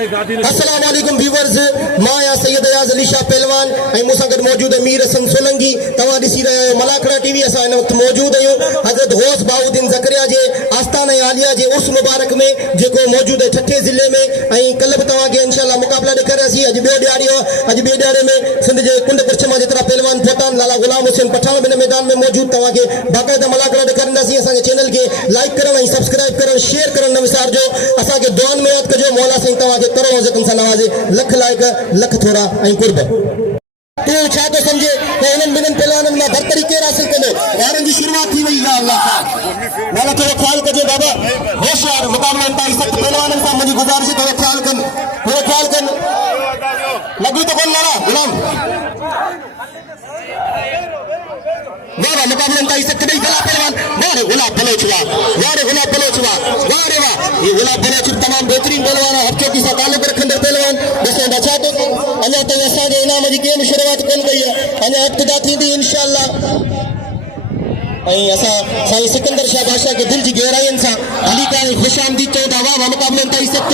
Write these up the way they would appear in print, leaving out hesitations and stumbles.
अस्सलाम वालेकुम व्यूअर्स, मां या सैयद अयाज अली शाह पहलवान ऐं मूंसां गॾु मौजूद है मीर हसन सोलंकी। तव्हां ॾिसी रहिया आहियो मलाखड़ा टीवी। असां हिन वक़्तु मौजूद आहियूं हज़रत गौस बाउद्दीन ज़करिया जे आस्थाना आलिया जे उर्स मुबारक में, जेको मौजूद है ठठे ज़िले में। ऐं कल्ह बि तव्हांखे इंशाअल्लाह मुक़ाबला ॾेखारियासीं। अॼु ॿियो ॾियारी आहे। अॼु ॿिए ॾियारे में सिंध जे कुंड कुर्छ मां जेतिरा पहलवान पहुता आहिनि, लाला गुलाम हुसैन पठान बिन मैदान में मौजूद। तव्हांखे बाक़ाइदा मलाखड़ा ॾेखारींदासीं। असांजे चैनल खे लाइक करणु ऐं सब्सक्राइब करणु शेयर करणु न विसारिजो। असांखे दुआनि में यादि कजो। मौला साईं तव्हांखे तरो वज़कन सां नवाज़े। लख लाइक, लख थोरा ऐं कुर्ब। तू छा तो समझे त हिननि ॿिन्हिनि पहलवाननि मां बरतरी केरु हासिल कंदो? ॿारनि जी शुरूआत थी वई। या अल्लाह नाला थोरो ख़्यालु कजो बाबा। होशियार मुक़ाबलनि ताईं सख़्त पहलवाननि सां मुंहिंजी गुज़ारिश, थोरो ख़्यालु कनि, थोरो ख़्यालु कनि। लॻी त कोन नाला गुलाम वाह मुक़ाबलनि ताईं सख़्त ॾेई भला पहलवान। वाह गुलाब बलोच, वाह वाह गुलाब बलोच, वाह वाह रे वाह। ये गुलाब बलोच तमामु बहितरीन पहलवान आहे। हफ़्ते सां तालुक़ रखंदड़ पहलवान। ॾिसो था छा थो थिए। अञा ताईं असांजे इनाम जी कंहिं बि शुरूआत कोन कई आहे। अञा इब्तिदा थींदी इंशाअल्लाह। ऐं असां साईं सिकंदर शाह बादशाह खे दिलि जी गहराइयुनि सां हली था ख़ुश आमदीद चऊं था। वाह मुक़ाबलनि ताईं सख़्त।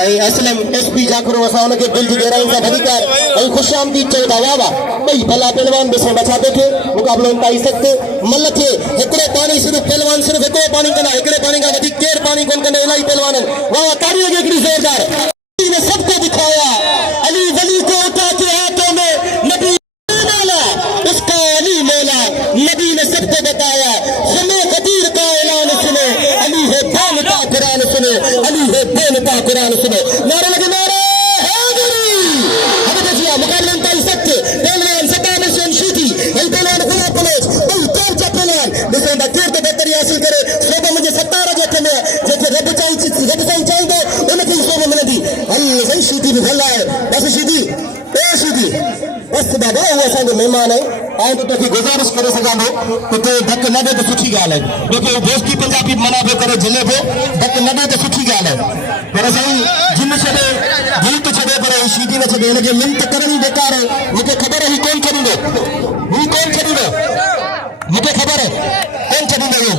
ऐं असलम एसपी जाखरो असां हुनखे दिलि जी गहराइयुनि सां भलीकार ऐं ख़ुश आमदीद चऊं था। वाह वाह ॿई भला पहलवान। ॾिसो छा थो थिए। मुक़ाबलनि ताईं सख़्त मल थिए। हिकिड़ो पाणी सिर्फ़ु पहलवान सिर्फ़ु हिकिड़ो पाणी कंदा। हिकिड़े पाणी खां वधीक केरु पाणी कोन कंदा। इलाही पहलवान। वाह वाह ताड़ीअ खे हिकिड़ी ज़ोरदार। ने सबको दिखाया अली वली को उठा के हाथों में नबी मौला, उसका अली मौला। नबी ने सबको बताया हमें खदीर का ऐलान सुनो। अली है बेन का कुरान सुनो। अली है बेन का कुरान सुनो। नारे लगे नारे हैदरी। अब देखिए मुक़ाबले ताईं सख्त पहलवान सद्दाम हुसैन शीठी ऐं पहलवान गुलाब बलोच ॿई चर्चा पहलवान। ॾिसो था केरु त बहितरी हासिल करे। सोभ मुंहिंजे सतार जे हथ में आहे। जंहिंखे रब साईं चाहींदो उनखे ई सोभ मिलंदी। हल सही शीधी भी भला है। बस शीधी ए शीधी बस बाबा वो असांजो महिमान है। ऐं तो तोखे गुज़ारिश करे सघां थो त तूं धक न ॾे त सुठी ॻाल्हि आहे। जोकी दोस्ती पंजाबी मना पियो करे झले पियो। धक न ॾे त सुठी ॻाल्हि आहे। पर साईं जिन छॾे गीत छॾे पर शीधी न छॾे। हिनखे मिनत करणी बेकार आहे। मूंखे ख़बर आहे ही कोन छॾींदो। ही कोन छॾींदो। मूंखे ख़बर आहे कोन छॾींदो इहो।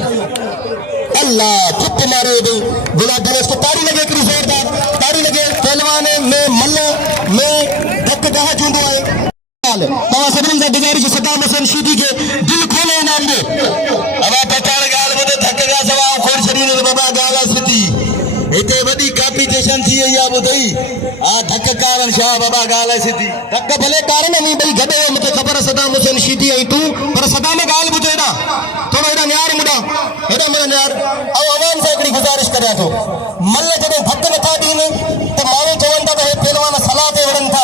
अल्लाह थुप मारे ॾेई गुलाब बलोच खे ताड़ी लॻे हिकिड़ी ज़ोरदार ताड़ी लॻे। पहलवान में मल में धक कहा जूंदो आहे। तव्हां सभिनी सां गुज़ारिश सद्दाम हुसैन शीधी खे दिलि खोले इनाम ॾे। अवा पठाण ॻाल्हि ॿुधो धक खां सवाइ खोड़ छॾींदो त बाबा ॻाल्हि आहे सुठी। हिते वॾी कॉम्पिटिशन थी वई आहे ॿुधई। हा धक कारण छा बाबा ॻाल्हि आहे सिधी। धक भले कारण नी ॿई गॾु हो। मूंखे ख़बर आहे सद्दाम हुसैन शीधी ऐं तूं। पर सद्दाम ॻाल्हि ॿुधो हेॾा थोरो हेॾा न्यार मुंडा हेॾा मुंडा न्यार। ऐं अवाम सां हिकिड़ी गुज़ारिश करियां थो। मल जॾहिं धक नथा ॾियनि त माण्हू चवनि था त हे पहलवान सलाह ते वड़नि था।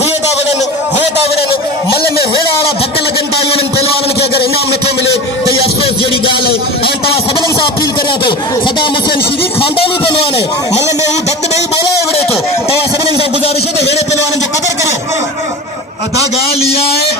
हीअं था वड़नि हो था वड़नि। मल में हेड़ा वारा धक लॻनि था। इन्हनि पहलवाननि खे अगरि इनाम नथो मिले त इहा अफ़सोस जहिड़ी ॻाल्हि आहे। ऐं तव्हां सभिनीनि सां अपील करियां थो। सद्दाम हुसैन शीधी खानदानी पहलवान आहे। मल में हू धक ॾेई ॿोलाए विड़े थो। तव्हां सभिनीनि सां गुज़ारिश आहे त अहिड़े पहलवाननि जो क़दुरु करो। अदा ॻाल्हि इहा आहे।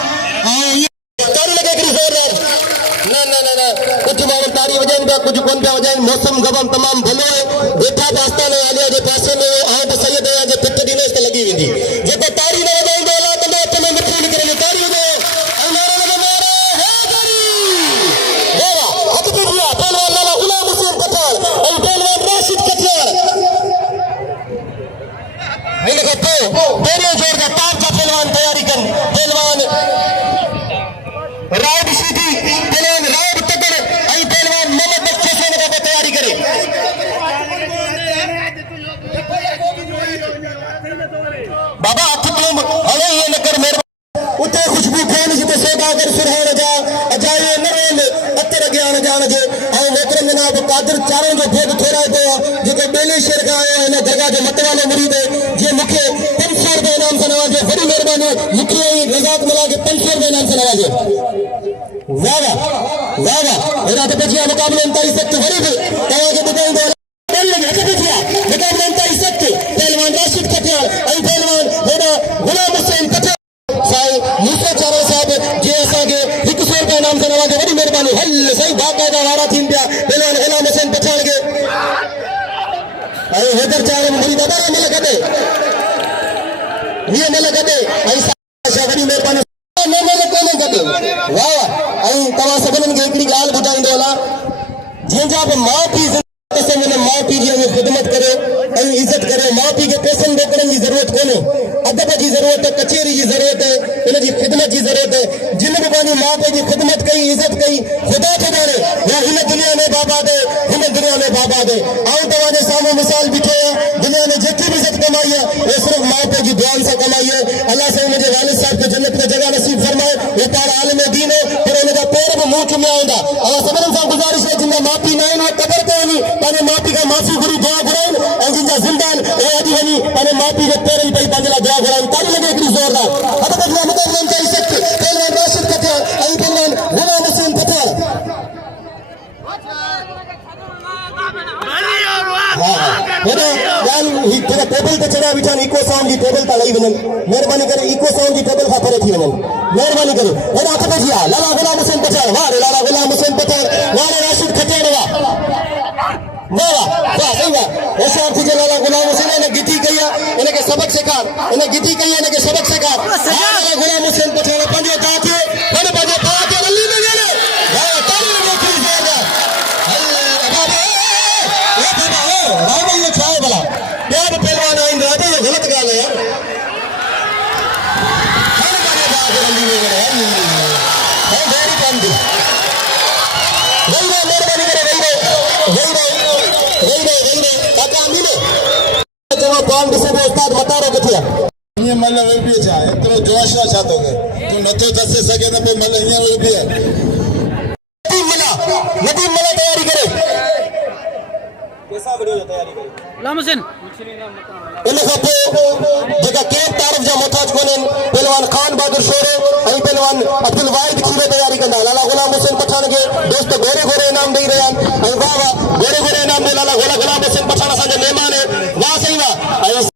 कुछ माण्हू ताड़ी वॼाइनि पिया, कुछ कोन पिया वॼाइनि। मौसम गबम तमामु भलो आहे। वेठा त आस्थाना आलिया जे पासे में हाणे त सैयद अयाज जे पिट ॾिनेसि त लॻी वेंदी। जेको ताड़ी न वॼाईंदो अलाह कंदो हथ में मिठी निकिरंदी। ताड़ी वॼायो ऐं नारो लॻो नारे हैदरी। वाह हथ ते दिया पहलवान लाला गुलाम हुसैन पठान ऐं पहलवान राशिद कटियार। हिन खां पोइ पहिरियों जोर जा तार जा पहलवान तयारी कनि। पहलवान राउड शीधी पहलवान राउड तकड़ ऐं पहलवान मोहम्मद बख्श हुसैन खां तयारी करे। बाबा हथ तुम हले ये न कर मेरे उते खुशबू खान जिते सौदागर सुरहान जा अजाए न रोल अतर ज्ञान जान जे। ऐं मोहतरम जनाब कादिर चारों जो भेद थोराए पियो आहे। जेको बेले शेर खां आयो हिन दरगाह जो मतवालो मुरीद आहे। जीअं मूंखे 500 रुपए इनाम सां नवाज़ियो। वॾी महिरबानी मूंखे ऐं रज़ाक मला खे 500 रुपए इनाम सां नवाज़ियो। वाह वाह वाह वाह। हेॾा त बचिया मुक़ाबलनि ताईं सख़्त वरी बि तव्हांखे ॿुधाईंदो मुक़ाबलनि ताईं सख़्त पहलवान राशिद कटियार ऐं पहलवान हेॾा गुलाम हुसैन कटियार। साईं मूसा चारो साहिब जे असांखे 100 रुपए इनाम सां नवाज़ियो। वॾी महिरबानी। हल साईं बाक़ाइदा वारा थीनि पिया पहलवान गुलाम हुसैन पठान खे ऐं हैदर चारो मुरीद दादा मल गॾे हीअ मल गॾे ऐं वॾी महिरबानी। वाह वाह। ऐं तव्हां सभिनीनि खे हिकिड़ी ॻाल्हि ॿुधाईंदो हलां। जंहिंजा बि माउ पीउ मैंने माँ पी जी खिदमत करो इज्जत करो माँ पी के पैसन मोकलण की जरूरत कोन्हे अदब की जरूरत है कचेरी की जरूरत है इन की खिदमत की जरूरत है जिन भी पंहिंजी माँ पी की खिदमत कई इज्जत कई खुदा खे ॼाणे वो हिन दुनिया में बाबाद है हिन दुनिया में बाबाद है आऊं तव्हांजे साम्हूं मिसाल बीठो है दुनिया में जेकी भी इज्जत कमाई है वो सिर्फ माँ पी की दुआन से कमाई है अल्लाह से मुझे वालिद साहब के जन्नत में जगह नसीब फरमाए वो पार आलिम दीन है पर उनका पैर भी मुंह चुमिया हूंदा असां सभिनीनि सां गुज़ारिश है जिनका माँ पी न आहिनि वो क़बर ते वञी पंहिंजे माँ पी खां माफ़ी घुरी दुआ घुराइनि ऐं जिनका ज़िंदा आहिनि उहे अॼु वञी पंहिंजे माँ पी जे पेरनि पई पंहिंजे लाइ दुआ घुराइनि ताली लॻे हिकिड़ी ज़ोरदार अदब जा मुक़ाबलनि जा इज़त पहलवान राशिद कटियार ऐं पहलवान गुलाम हुसैन पठान टेबल ते चढ़िया बीठा इको साउंड की टेबल तां लही वञनि महिरबानी करे इको साउंड की टेबल खां परे थी वञनि महिरबानी करे हेॾा हथ पे जिया लाला गुलाम हुसैन पठान वाह रे लाला गुलाम हुसैन पठान वाह रे राशिद कटियार वाह वाह वाह सही वाह होशियार थी लाला गुलाम हुसैन ने गिटी कई है इनके सबक सिखार इन गिटी कई है इनके सबक सिखार लाला गुलाम हुसैन पठान पंहिंजो ता थे मन पंहिंजो ता थे अली में गेले वाह ताली में खड़ी जोरदार ए बाबा ए राम ये छा है भला ॿिया बि पहलवान आहिनि राजा ये गलत ॻाल्हि है यार हर बारे बात अली में गेले है वेरी कंदी वही मेहरबानी करे वही काका अमीन जमा कौन ॾिसे उस्ताद मतारो किथे आहे ईअं महिल वेही बि छा एतिरो जोश आहे छा थो कए तूं नथो दसे सघे त पोइ महिल ईअं वेही बि आहे नदीम मला तैयारी करे कैसा वीडियो तैयारी करे गुलाम हुसैन इन खां पोइ जेका केर तारीफ़ जा मोहताज कोन्हनि पहलवान खान बहादुर शोरे ऐं पहलवान अब्दुल वाहिद खीरे तैयारी कंदा लाला गुलाम हुसैन पठान खे दोस्त घोड़े घोड़े इनाम ॾेई रहिया आहिनि ऐं वाह वाह घोड़े घोड़े इनाम ॾे लाला गुलाम हुसैन पठान असांजा महिमान आहिनि वाह सही वाह ऐं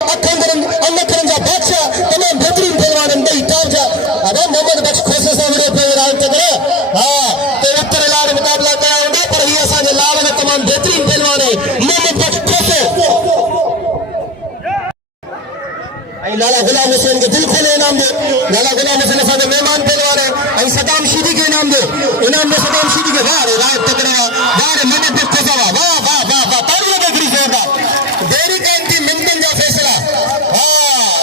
अखरनि जा बादशाह तमामु बहितरीन पहलवान आहिनि ॿई टॉप जा अरे मोहम्मद बख्श खोसे सां विड़े पियो राउंड चकर हा ते उत्तर लाड़ मुक़ाबला कया हूंदा पर हीअ असांजे लाल में तमामु बहितरीन पहलवान आहे मोहम्मद बख्श खोसे ऐं लाला गुलाम हुसैन के दिल खोले इनाम दे लाला गुलाम हुसैन असांजा महिमान पहलवान है ऐं सदाम शीदी के इनाम दे सदाम शीदी के वाह रे राज तकड़ा वाह रे मोहम्मद बख्श खोसा वाह वाह वाह वाह वाह ताली लगे हिकिड़ी जोरदार देरी कनि थी मिंटनि जा फैसला हा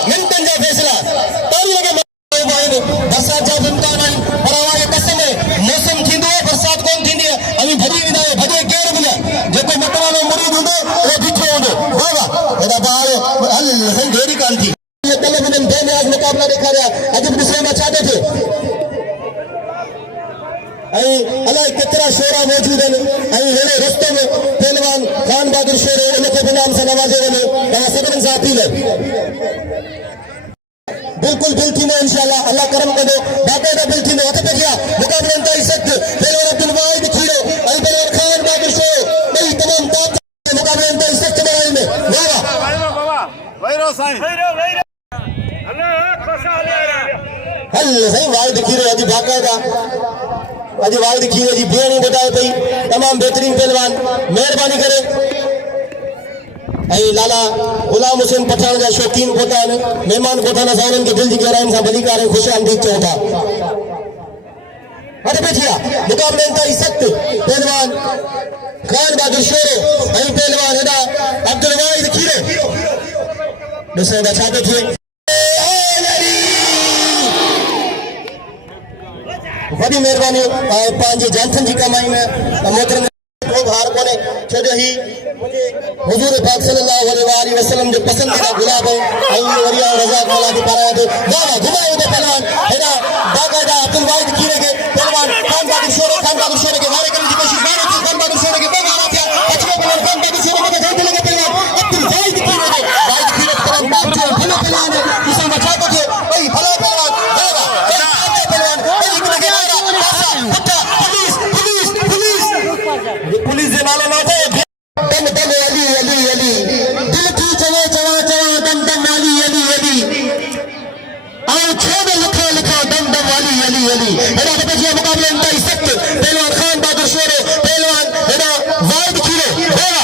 मिंटनि जा फैसला ताली लगे बरसात जा इम्कान आहिनि पर अवांजे कसम मौसम थींदो बरसात कोन थींदी ऐं भॼी वेंदा भॼे केर बि न जेको मकरा में मुरीद हूंदो उहो बीठो हूंदो वाह वाह हेॾा ॿार हल साईं देरी कान थी कल हुननि बेनियाज़ मुक़ाबला ॾेखारिया अॼु बि ॾिसण में छा थो थिए ऐं अलाए केतिरा शोरा मौजूद आहिनि ऐं हेड़े रस्ते में पहलवान खान बहादुर शोरे उनखे बि नाम सां नवाज़े वञे तव्हां सभिनीनि सां अपील आहे बिल्कुल बिल थींदो इंशाअल्लाह अल्लाह करम कंदो बाक़ाइदा बिल थींदो हथ पे किया मुक़ाबलनि ताईं सख्त पहलवान अब्दुल वाहिद खीरो ऐं पहलवान खान बहादुर शोरे ॿई तमामु टॉप मुक़ाबलनि ताईं सख्त लड़ाई में वाह हल साईं वाहिद खीरो अॼु बाक़ाइदा अॼु वाहिद खीरे जी भेण ॿुधाए पई तमामु बहितरीन पहलवान महिरबानी करे ऐं लाला गुलाम हुसैन पठान जा शौक़ीन कोटा आहिनि महिमान कोटा असां उन्हनि खे दिलि जी गहराइनि सां भली करे ख़ुशि आमदीद चऊं था हथ पे थिया मुक़ाबलनि ताईं सख्त पहलवान खान बहादुर शोरे ऐं पहलवान हेॾा अब्दुल वाहिद खीरे ॾिसो था छा थो थिए वॾी महिरबानी पंहिंजी जांथनि जी कमाई में मोहतरम हार कोन्हे छो जो ही मुझे हुजूर पाक सल्लल्लाहु अलैहि वसल्लम जो पसंदीदा गुलाब है ऐं वरिया रज़ाक मौला की पारां तो वाह घुमायो तो पहलवान हेड़ा बाकायदा अब्दुल वाहिद खीरे के पहलवान खान बहादुर शोरे के वारे करने की कोशिश मारे थी खान बहादुर शोरे के दो मारा था अचरो पहलवान खान बहादुर शोरे के दे लगे पहलवान अब्दुल वाहिद खीरे पहलवान बाप जो भलो पहलवान है किसी बचा को थे भाई भलो पहलवान वाह पहलवान भाई एक लगे मारा हटा पुलिस जे नालो ना थे दम दम अली अली अली दिल की चवे चवा चवा दम दम अली अली अली आओ छेद लिखो लिखो दम दम अली अली अली हेड़ा तो बजिया मुकाबले इंतहाई सख्त पहलवान खान बहादुर शोरे पहलवान हेड़ा वाहिद खीरे वाह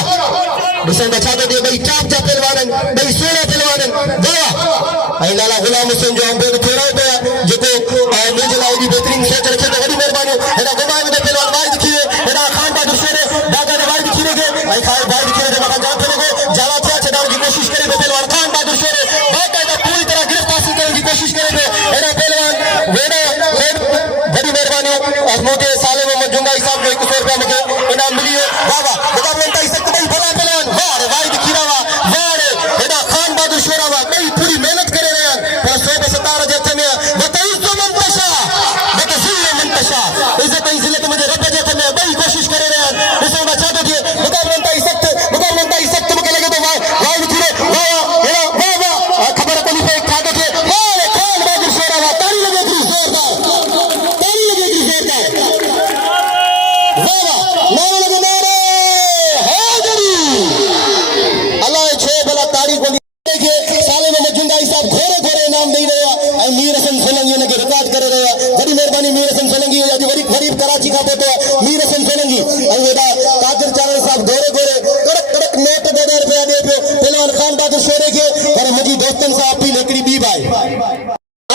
ॾिसो छा थो थिए ॿई टॉप जा पहलवान आहिनि ॿई सुहिणा पहलवान आहिनि वाह ऐं लाला गुलाम हुसैन जो अंबेद थोराए पिया जेको मुंहिंजे लाइ एॾी बहितरीन सोच रखे थो वॾी महिरबानी हेड़ा घुमाए वेंदो पहलवान वाहिद खीरे हेड़ा खान ऐं मीर हसन सोलंकी हुनखे रिकॉर्ड करे रहियो आहे। वॾी महिरबानी मीर हसन सोलंकी अॼु वरी ग़रीब कराची खां पहुतो आहे। मीर हसन सोलंकी ऐं हेॾा कादिर चारण साहिब घोड़े कड़क कड़क नोट 2 रुपया ॾिए पियो पहलवान खान बहादुर शोरे खे। पर मुंहिंजी दोस्तनि सां अपील हिकिड़ी ॿी बि आहे।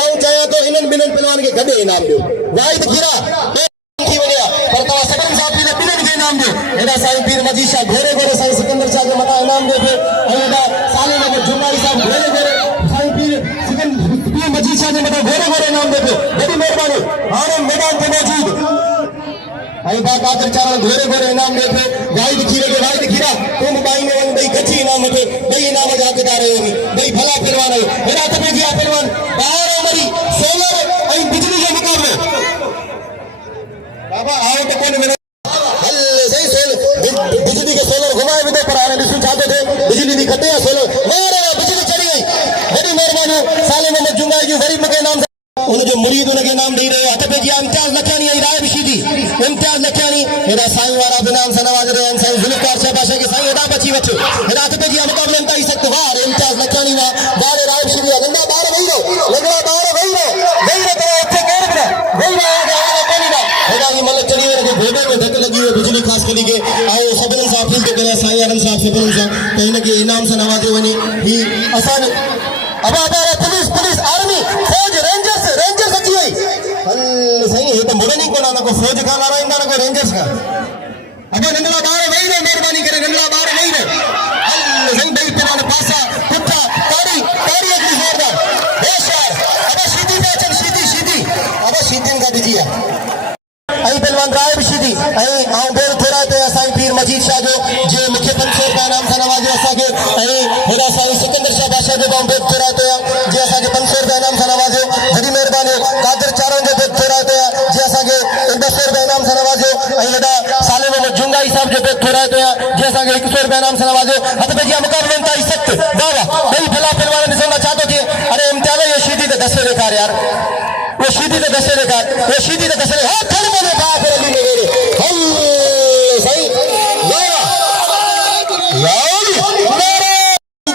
आऊं चाहियां थो इन्हनि ॿिन्हिनि पहलवान खे गॾु इनाम ॾियो। वाहिद खीरा थी वञे पर तव्हां सभिनी सां अपील ॿिन्हिनि खे इनाम ॾियो। हेॾा साईं पीर मजीद शाह घोड़े साईं सिकंदर शाह जे मथां इनाम ॾिए पियो ऐं हेॾा साले नंबर जुमाई साहिब घोड़े साईं पीर मजीद शाह जे मथां घोड़े इनाम ॾिए पियो। वॾी महिरबानी हाणे मैदान ते मौजूद ऐं बा कादिर चारण घोड़े इनाम ॾिए पियो। वाहिद खीरे खे वाहिद खीरा तूं बाई में वञ ॿई गची इनाम वठो। ॿई इनाम जा हक़दार आहियो ॿई भला पहलवान आहियो। हेॾा त पंहिंजी आहे पहलवान ॿाहिरि मरी सोलर ऐं बिजली जो मुक़ाबलो। बाबा आओ त कोन मिले हल सही सोल बिजली के सोलर घुमाए वेंदो पर हाणे ॾिसूं छा थो थिए। बिजली जी खटे सोलर मारे बिजली चढ़ी वई। वॾी महिरबानी साले मोहम्मद जुंगाई जी वरी मूंखे इनाम उनजो मुरीद उनखे इनाम ॾेई रहियो। हथ पेजी इम्तियाज़ लखियानी ऐं राय बिशीदी इम्तियाज़ लखियानी हेॾा साईं वारा बि इनाम सां नवाज़ रहिया आहिनि। साईं ज़ुल्फ़कार साहिब बादशाह खे साईं हेॾा बची वठो। हेॾा हथ पेजी मुक़ाबलनि ताईं सख़्तु वार इम्तियाज़ लखियानी वार राय बिशीदी नंढा ॿार वेही रहो नंढा ॿार वेही रहो तव्हां उथे केर बि न वेही रहो हेॾा ही मतिलबु चढ़ी वञे गोॾे में धक लॻी वियो बिजली ख़ासि करे के ऐं सभिनीनि सां अपील थो करे साईं यारनि सां सभिनीनि सां त हिनखे इनाम सां नवाज़ियो वञे। ही असां पुलिस आर्मी फौज रेंजर्स अची वई। हल साईं हे त मुड़नि ई कोन न को फौज खां लड़ाईंदा न को रेंजर्स खां। अबा नंढड़ा ॿार वेही रहे महिरबानी करे नंढड़ा ॿार वेही रहे। हल साईं ॿई पिरान पासा पुठा ताड़ी हिकिड़ी ज़ोरदार होशियार अबा सीधी पे अचनि सीधी अबा सीधियुनि खां ॾिजी आहे ऐं पहलवान राय बिशीदी ऐं आऊं बेर थोरा ते साईं पीर मजीद शाह जो जे मूंखे 500 रुपया इनाम सां नवाज़ियो असांखे ऐं हेॾा साईं सिकंदर शाह बादशाह जो आऊं बेर थोरा ते जे असांखे 500 रुपया इनाम सां नवाज़ियो। वॾी महिरबानी कादिर चारण जो बेर थोरा ते जे असांखे 200 रुपया इनाम सां नवाज़ियो ऐं हेॾा साले मोहम्मद जुंगाई साहिब जो बेर थोरा ते जे असांखे 100 रुपया इनाम सां नवाज़ियो। हथ पेजी मुक़ाबलनि ताईं सख़्तु वाह ॿई भला पहलवान ॾिसो छा थो थिए। अरे इम्तियाज़ इहो शीदी त दसे ॾेखार यार वो शीदी त दसे ॾेखार हा खड़ बोले बाप रे अली मेरे हल सही मेरे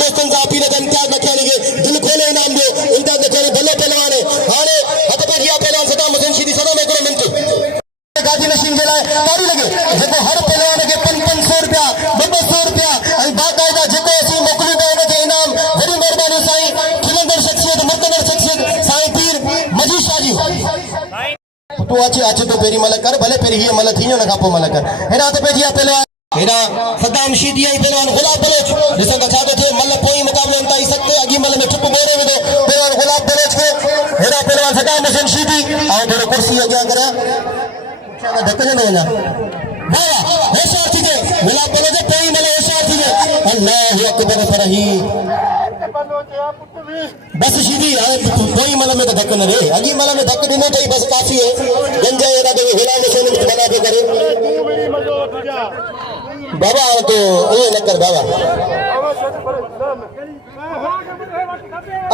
दोस्तन सां अपील कनि इम्तियाज़ लखियानी खे दिल खोले इनाम ॾियो। इम्तियाज़ लखियानी भले पहलवान है हाणे हथ पे जिया पहलवान सदाम हुसैन शीदी सदाम हिकिड़ो मिंट गादी नशीन जे लाइ तारी लॻे जेको हर पहलवान खे 500 रुपया 200 रुपया ऐं बाक़ाइदा जेको असीं मोकिलियूं था हुनखे इनाम। वॾी महिरबानी साईं खिलंदड़ शख़्सियत मुर्तदर शख़्सियत साईं पीर मजीद शाह जी तूं अचे तो पहिरीं मल कर भले पहिरीं हीअ मल थी हुन खां पोइ मल कर। हेॾा त पेजी आहे पहलवान हेॾा सदाम शीदी ऐं पहलवान गुलाब बलोच ॾिसो त छा थो थिए। मल पोइ मुक़ाबलनि ताईं सख़्तु अॻी मल में ठुप बोरे वेंदो पहलवान गुलाब बलोच खे हेॾा पहलवान सदाम हुसैन शीदी ऐं थोरो कुर्सी अॻियां करियां धक न वञा वाह होशियार थी गए गुलाब बलोच पोइ मल होशियार थी गए। अल्लाहु अकबर पर ही बस शीदी कोई मल में तो धक न रे अगी मल में धक ॾिनो अथई बस काफ़ी है। गंजा हेॾा तो हिला में बना पे करे बाबा तो ये न कर बाबा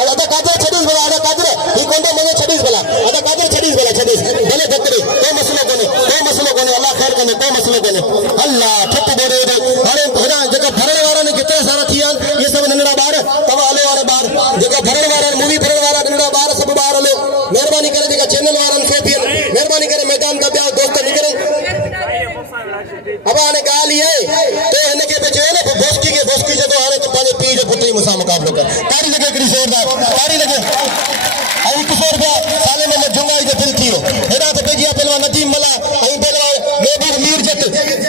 अदा कादर छडीस भला अदा कादर ही कोंडो मने छडीस भला अदा कादर छडीस भले धक रे कोई मसलो कोने अल्लाह खैर करे कोई मसलो कोने अल्लाह ठप बोरे हाणे हेडा जेका भरण वारा ने कितने सारा थिया ये सब नंढड़ा ॿार तवा हले वारा ॿार जेका भरण वारा मूवी भरण वारा नंढड़ा ॿार सब ॿार हलो मेहरबानी करे जेका चैनल वारन सोफियन मेहरबानी करे मैदान का ॿिया दोस्त निकरन। अब हाणे ॻाल्हि इहा आहे तो हिनखे बि चयो न बोस्की जो तो हाणे तो पंहिंजे पीउ जो पुट ई मूंसां मुक़ाबलो कर तारी लॻे हिकिड़ी ज़ोरदार तारी लॻे ऐं 100 रुपया साले मोहम्मद जुंगाई जो दिलि थी वियो। हेॾा त पेजी आहे पहलवान नदीम मला ऐं